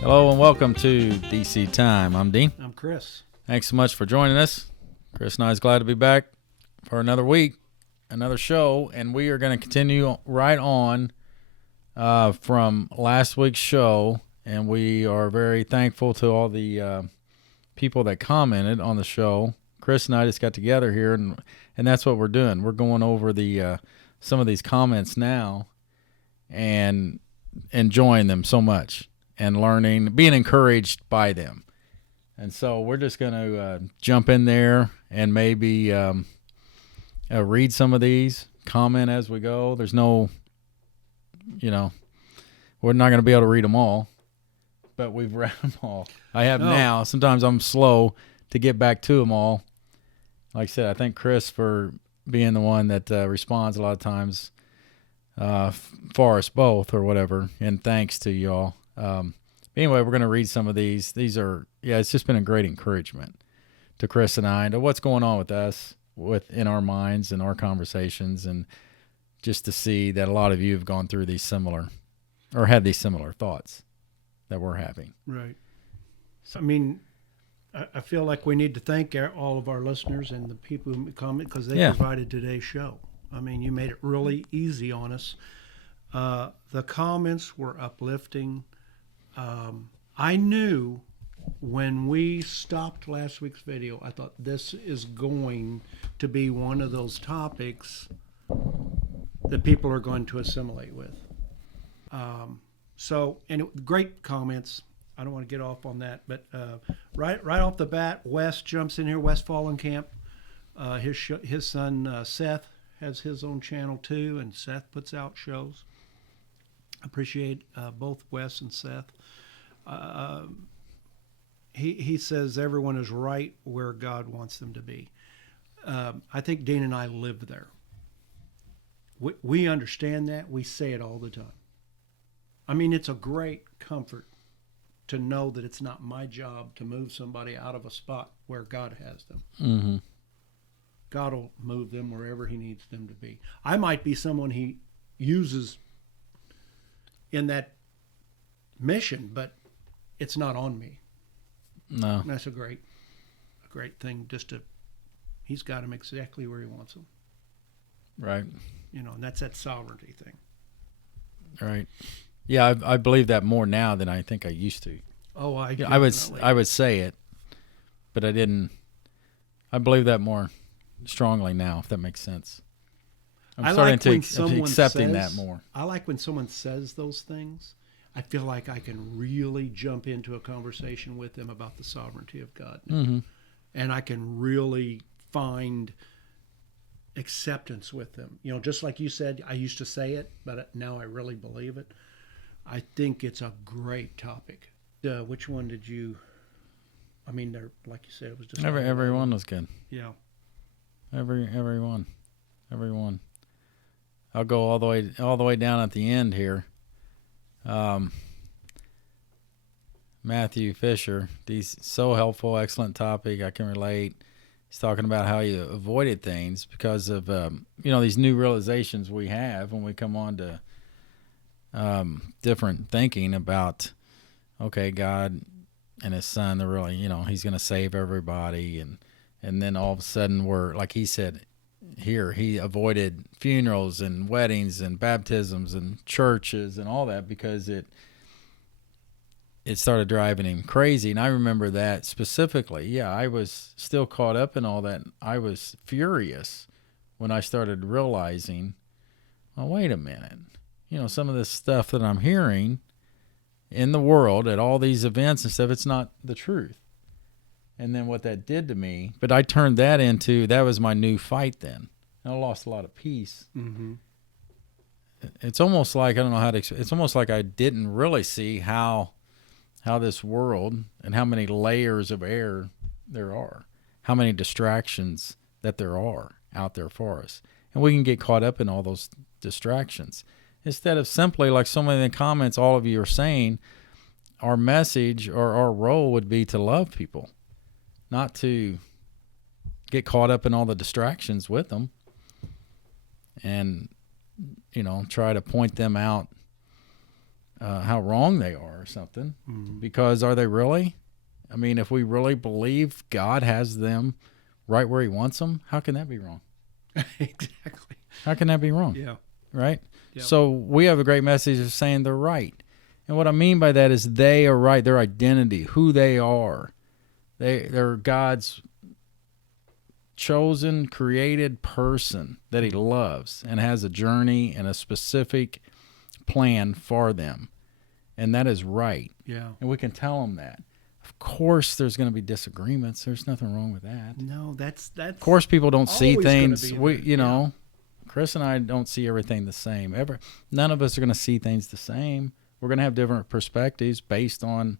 Hello and welcome to DC Time. I'm Dean. I'm Chris. Thanks so much for joining us. Chris and I is glad to be back for another week, another show, and we are going to continue right on from last week's show, and we are very thankful to all the people that commented on the show. Chris and I just got together here, and that's what we're doing. We're going over the some of these comments now and enjoying them so much and learning, being encouraged by them. And so we're just going to jump in there and maybe read some of these, comment as we go. There's no, we're not going to be able to read them all, but we've read them all. I have now. Sometimes I'm slow to get back to them all. Like I said, I thank Chris for being the one that responds a lot of times for us both or whatever, and thanks to y'all. Anyway, we're going to read some of these. These are, it's just been a great encouragement to Chris and I, and to what's going on with us in our minds and our conversations, and just to see that a lot of you have gone through these similar, or had these similar thoughts that we're having. Right. I mean, I feel like we need to thank all of our listeners and the people who comment, because they provided today's show. I mean, you made it really easy on us. The comments were uplifting. I knew when we stopped last week's video, I thought this is going to be one of those topics that people are going to assimilate with. Great comments. I don't want to get off on that, but right off the bat, Wes jumps in here. Wes Fallenkamp, his son Seth has his own channel too, and Seth puts out shows. Appreciate both Wes and Seth. He says everyone is right where God wants them to be. I think Dean and I live there. We understand that. We say it all the time. I mean, it's a great comfort to know that it's not my job to move somebody out of a spot where God has them. Mm-hmm. God will move them wherever he needs them to be. I might be someone he uses in that mission, but it's not on me. No. And that's a great thing. He's got them exactly where he wants them. Right. And that's that sovereignty thing. Right. Yeah, I believe that more now than I think I used to. Oh, I would say it, but I didn't. I believe that more strongly now, if that makes sense. I'm starting to accepting that more. I like when someone says those things. I feel like I can really jump into a conversation with them about the sovereignty of God. Mm-hmm. And I can really find acceptance with them. Just like you said, I used to say it, but now I really believe it. I think it's a great topic. Which one did you? I mean, like you said, it was just everyone was good. Yeah. Everyone. I'll go all the way down at the end here. Matthew Fisher, he's so helpful, excellent topic. I can relate. He's talking about how he avoided things because of these new realizations we have when we come on to different thinking about, okay, God and his son, they're really, he's going to save everybody, and then all of a sudden we're, like he said here, he avoided funerals and weddings and baptisms and churches and all that because it started driving him crazy. And I remember that specifically. Yeah, I was still caught up in all that. I was furious when I started realizing, oh, wait a minute. Some of this stuff that I'm hearing in the world at all these events and stuff, it's not the truth. And then what that did to me, but I turned that was my new fight then. And I lost a lot of peace. Mm-hmm. It's almost like, I don't know how to, it's almost like I didn't really see how this world and how many layers of air there are, how many distractions that there are out there for us. And we can get caught up in all those distractions. Instead of simply, like so many of the comments all of you are saying, our message or our role would be to love people, not to get caught up in all the distractions with them and, try to point them out how wrong they are or something. Because are they really? I mean, if we really believe God has them right where he wants them, how can that be wrong? Exactly. How can that be wrong? Yeah. Right? Yep. So we have a great message of saying they're right. And what I mean by that is they are right, their identity, who they are. They're God's chosen, created person that he loves and has a journey and a specific plan for them. And that is right. Yeah. And we can tell them that. Of course, there's going to be disagreements. There's nothing wrong with that. No, that's. Of course, people don't see always gonna things. be We, there. you know, Chris and I don't see everything the same. None of us are going to see things the same. We're going to have different perspectives based on.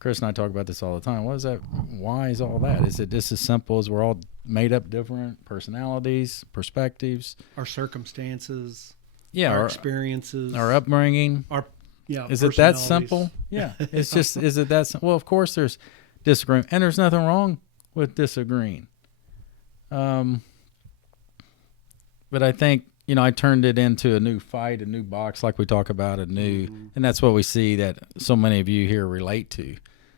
Chris and I talk about this all the time. What is that? Why is all that? Is it just as simple as we're all made up different personalities, perspectives, our circumstances, yeah, our experiences, our upbringing? Is it that simple? Yeah. It's just, is it that simple? Well, of course there's disagreement, and there's nothing wrong with disagreeing. But I think, I turned it into a new fight, a new box, like we talk about, and that's what we see that so many of you here relate to.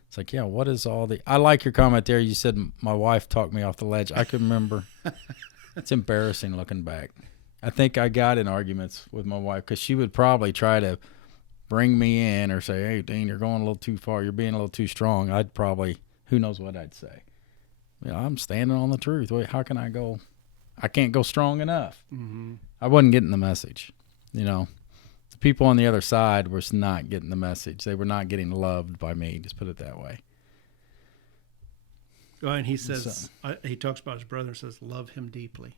It's like, yeah, what is all the, I like your comment there. You said my wife talked me off the ledge. I can remember. It's embarrassing looking back. I think I got in arguments with my wife because she would probably try to bring me in or say, hey, Dean, you're going a little too far. You're being a little too strong. I'd probably, who knows what I'd say. I'm standing on the truth. Wait, how can I go? I can't go strong enough. I wasn't getting the message. The people on the other side were not getting the message. They were not getting loved by me. Just put it that way. Oh, and he says, he talks about his brother and says, love him deeply.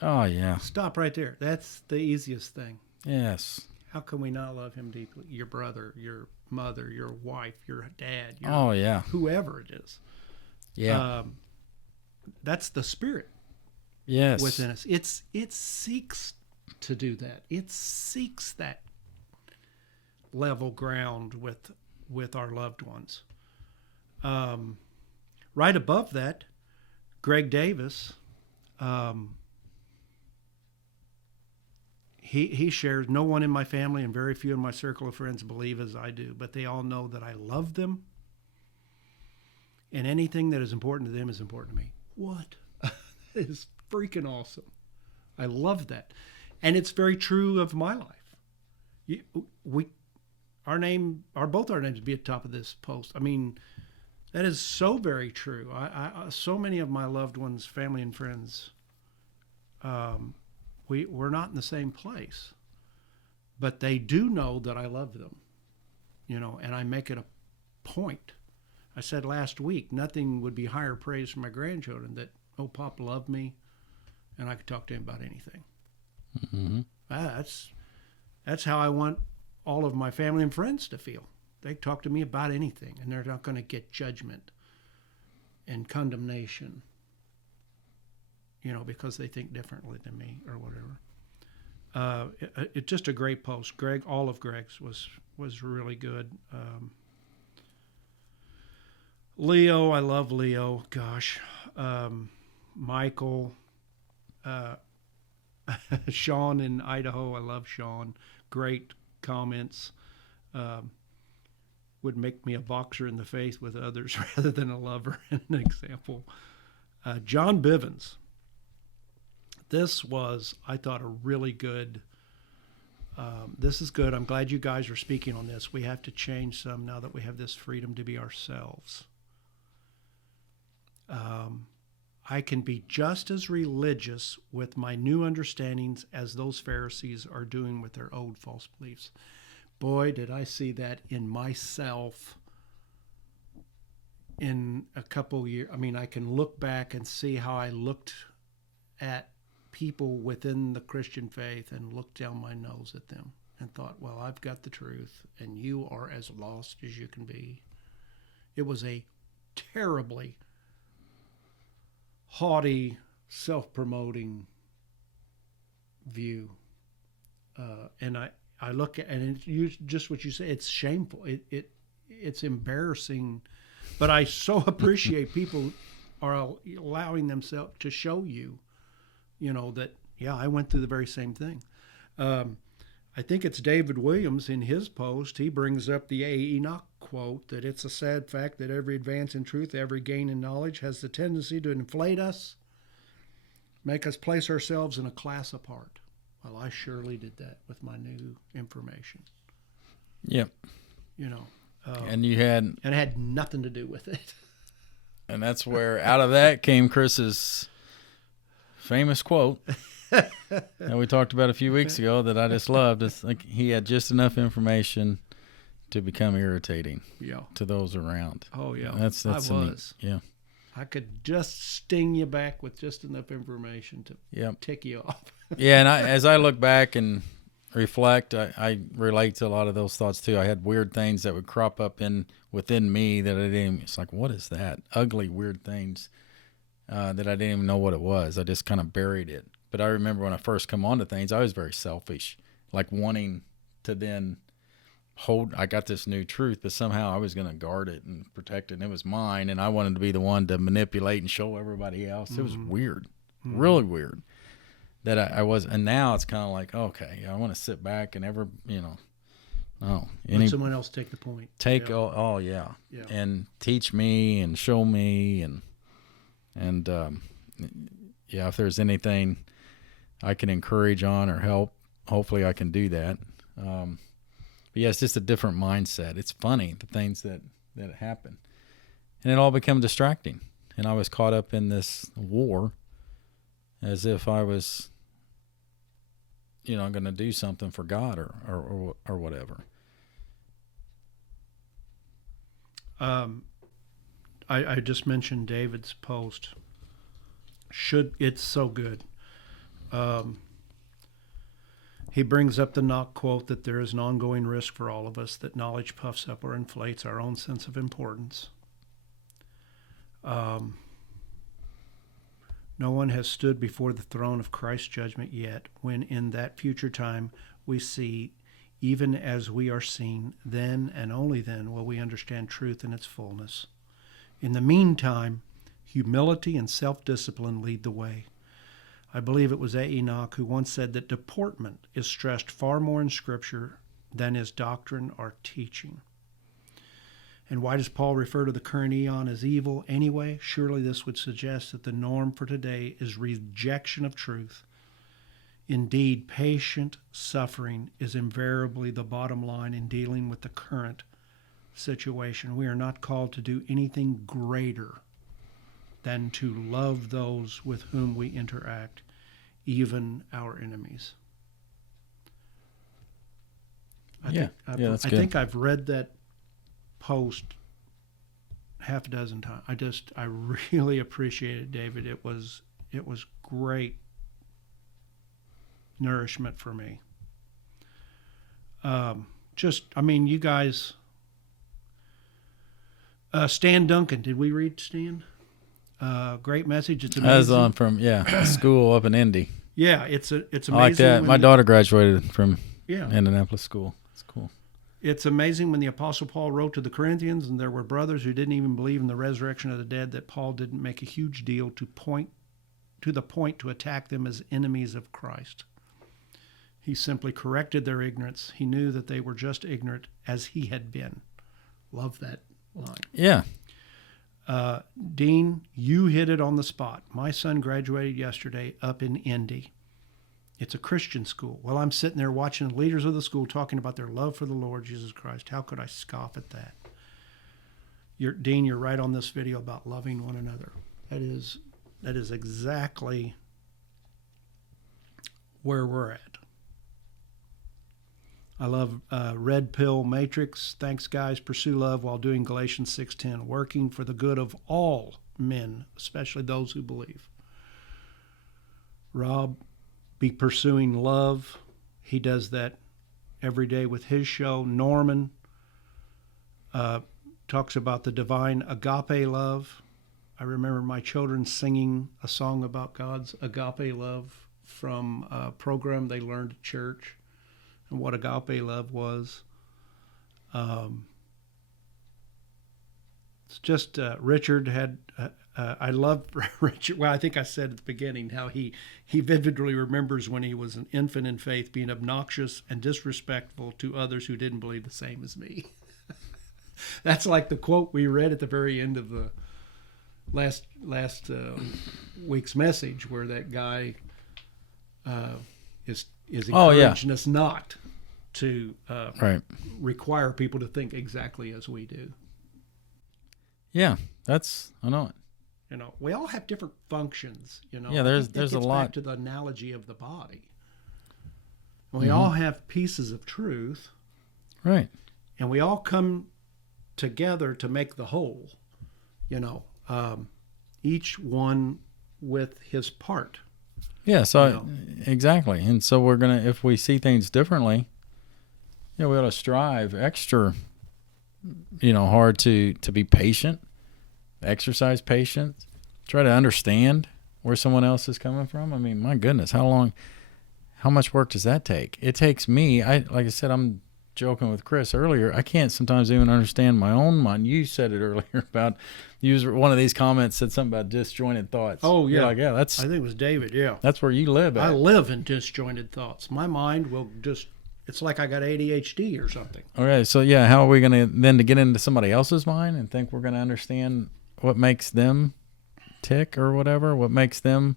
Oh, yeah. Stop right there. That's the easiest thing. Yes. How can we not love him deeply? Your brother, your mother, your wife, your dad, whoever it is. Yeah. That's the spirit. Yes. Within us. It seeks to do that. It seeks that level ground with our loved ones. Right above that, Greg Davis, he shares, no one in my family and very few in my circle of friends believe as I do, but they all know that I love them, and anything that is important to them is important to me. What? That is freaking awesome. I love that. And it's very true of my life. Both our names would be at the top of this post. I mean, that is so very true. I so many of my loved ones, family and friends, we're not in the same place, but they do know that I love them, and I make it a point. I said last week, nothing would be higher praise for my grandchildren that, oh, Pop loved me, and I could talk to him about anything. Mm-hmm. That's how I want all of my family and friends to feel. They talk to me about anything, and they're not going to get judgment and condemnation, because they think differently than me or whatever. It's just a great post. Greg, all of Greg's was really good. Leo, I love Leo. Gosh, Michael, Sean in Idaho, I love Sean. Great comments. Would make me a boxer in the face with others rather than a lover. An example. John Bivens. This was, I thought, a really good. This is good. I'm glad you guys are speaking on this. We have to change some now that we have this freedom to be ourselves. I can be just as religious with my new understandings as those Pharisees are doing with their old false beliefs. Boy, did I see that in myself in a couple years. I mean, I can look back and see how I looked at people within the Christian faith and looked down my nose at them and thought, well, I've got the truth and you are as lost as you can be. It was a terribly haughty, self-promoting view. And I look at, and it's just what you say, it's shameful. It's embarrassing, but I so appreciate people are allowing themselves to show you, that, yeah, I went through the very same thing. I think it's David Williams in his post. He brings up the A. Enoch quote that it's a sad fact that every advance in truth, every gain in knowledge has the tendency to inflate us, make us place ourselves in a class apart. Well, I surely did that with my new information. Yep. You know. And you had... And it had nothing to do with it. And that's where out of that came Chris's famous quote that we talked about a few weeks ago that I just loved. It's like he had just enough information to become irritating to those around. Oh, yeah. That's I was. Yeah. I could just sting you back with just enough information to tick you off. Yeah, and as I look back and reflect, I relate to a lot of those thoughts too. I had weird things that would crop up within me that I didn't. It's like, what is that? Ugly, weird things that I didn't even know what it was. I just kind of buried it. But I remember when I first come onto things, I was very selfish, like wanting to then hold. I got this new truth, but somehow I was going to guard it and protect it, and it was mine, and I wanted to be the one to manipulate and show everybody else. It was weird, really weird. That I was, and now it's kind of like, okay, I want to sit back and let someone else take the point. And teach me and show me and if there's anything I can encourage on or help, hopefully I can do that. But yeah, it's just a different mindset. It's funny the things that happen, and it all became distracting, and I was caught up in this war as if I was going to do something for God or whatever. I just mentioned David's post. It's so good. He brings up the Knock quote that there is an ongoing risk for all of us that knowledge puffs up or inflates our own sense of importance. No one has stood before the throne of Christ's judgment yet, when in that future time we see, even as we are seen, then and only then will we understand truth in its fullness. In the meantime, humility and self-discipline lead the way. I believe it was A. Enoch who once said that deportment is stressed far more in Scripture than is doctrine or teaching. And why does Paul refer to the current eon as evil anyway? Surely this would suggest that the norm for today is rejection of truth. Indeed, patient suffering is invariably the bottom line in dealing with the current situation. We are not called to do anything greater than to love those with whom we interact, even our enemies. I think I've read that post half a dozen times. I really appreciate it, David. It was great nourishment for me. You guys. Stan Duncan, did we read Stan? Great message. It's amazing. I was on from school up in Indy. Yeah, it's amazing. I like that. My daughter graduated from Indianapolis School. It's cool. It's amazing when the Apostle Paul wrote to the Corinthians, and there were brothers who didn't even believe in the resurrection of the dead, that Paul didn't make a huge deal to attack them as enemies of Christ. He simply corrected their ignorance. He knew that they were just ignorant as he had been. Love that line. Yeah. Dean, you hit it on the spot. My son graduated yesterday up in Indy. It's a Christian school. Well, I'm sitting there watching the leaders of the school talking about their love for the Lord Jesus Christ. How could I scoff at that? Dean, you're right on this video about loving one another. That is exactly where we're at. I love Red Pill Matrix. Thanks, guys. Pursue love while doing Galatians 6:10, working for the good of all men, especially those who believe. Rob, be pursuing love. He does that every day with his show. Norman talks about the divine agape love. I remember my children singing a song about God's agape love from a program they learned at church, and what agape love was. It's just Richard had I love Richard. Well, I think I said at the beginning how he vividly remembers when he was an infant in faith being obnoxious and disrespectful to others who didn't believe the same as me. That's like the quote we read at the very end of the last week's message, where that guy is encouraging us not to require people to think exactly as we do. Yeah, I know it. You know, we all have different functions. You know, yeah. There's a lot back to the analogy of the body. We all have pieces of truth, right? And we all come together to make the whole. You know, each one with his part. Yeah. So exactly, and so we're gonna, if we see things differently, we ought to strive extra, hard to be patient. Exercise patience, try to understand where someone else is coming from. I mean, my goodness, how much work does that take? It takes me, like I said, I'm joking with Chris earlier, I can't sometimes even understand my own mind. You said it earlier about, one of these comments said something about disjointed thoughts. Oh, yeah. You're like, yeah, I think it was David, yeah. That's where you live at. I live in disjointed thoughts. My mind will just, it's like I got ADHD or something. Okay, so yeah, how are we going to get into somebody else's mind and think we're going to understand what makes them tick or whatever, what makes them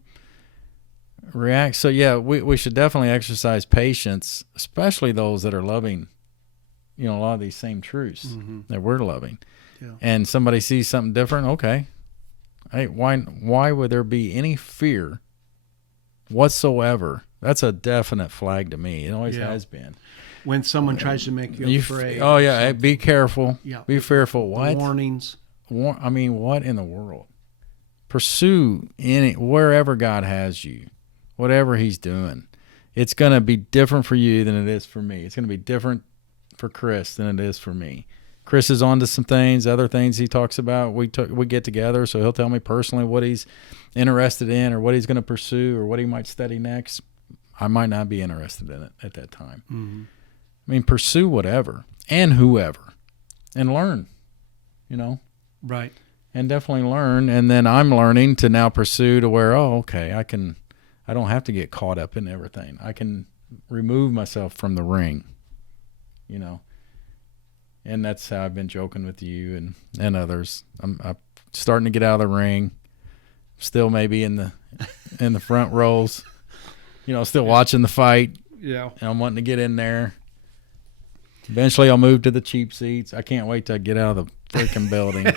react? So yeah, we should definitely exercise patience, especially those that are loving, a lot of these same truths that we're loving. Yeah. And somebody sees something different, okay. Hey, why would there be any fear whatsoever? That's a definite flag to me. It always has been. When someone tries to make you afraid. Oh yeah, hey, be careful. Yeah. Be fearful. What? Warnings. I mean, what in the world? Pursue wherever God has you, whatever he's doing. It's going to be different for you than it is for me. It's going to be different for Chris than it is for me. Chris is on to some things, other things he talks about. We get together, so he'll tell me personally what he's interested in or what he's going to pursue or what he might study next. I might not be interested in it at that time. Mm-hmm. I mean, pursue whatever and whoever and learn, Right. And definitely learn. And then I'm learning to now pursue to where, okay, I don't have to get caught up in everything. I can remove myself from the ring, and that's how I've been joking with you and others. I'm starting to get out of the ring, still maybe in the front rows, still watching the fight. Yeah. And I'm wanting to get in there. Eventually I'll move to the cheap seats. I can't wait till I get out of the freaking building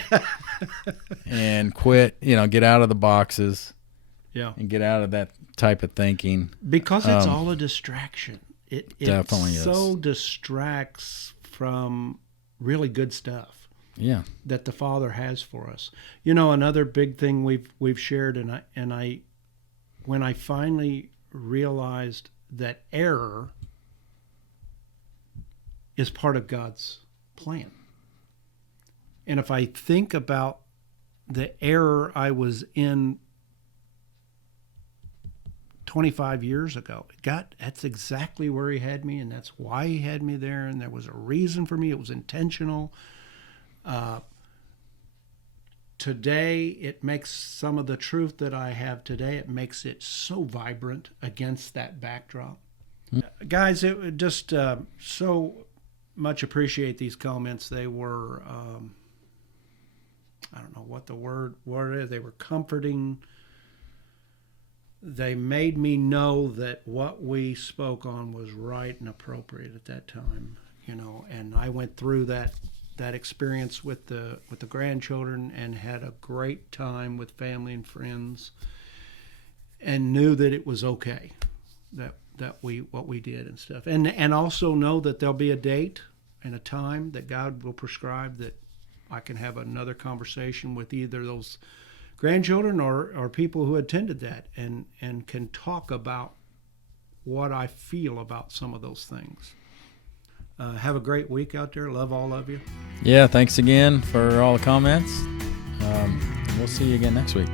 and quit, get out of the boxes. Yeah. And get out of that type of thinking. Because it's all a distraction. It definitely so distracts from really good stuff. Yeah. That the Father has for us. Another big thing we've shared, and I when I finally realized that error is part of God's plan. And if I think about the error I was in 25 years ago, that's exactly where he had me, and that's why he had me there, and there was a reason for me. It was intentional. Today, it makes some of the truth that I have today, it makes it so vibrant against that backdrop. Guys, it would just so much appreciate these comments. They were, I don't know what the word is. They were comforting. They made me know that what we spoke on was right and appropriate at that time, and I went through that experience with the grandchildren and had a great time with family and friends, and knew that it was okay that what we did and stuff, and also know that there'll be a date and a time that God will prescribe that I can have another conversation with either those grandchildren or people who attended that and can talk about what I feel about some of those things. Have a great week out there. Love all of you. Yeah, thanks again for all the comments. We'll see you again next week.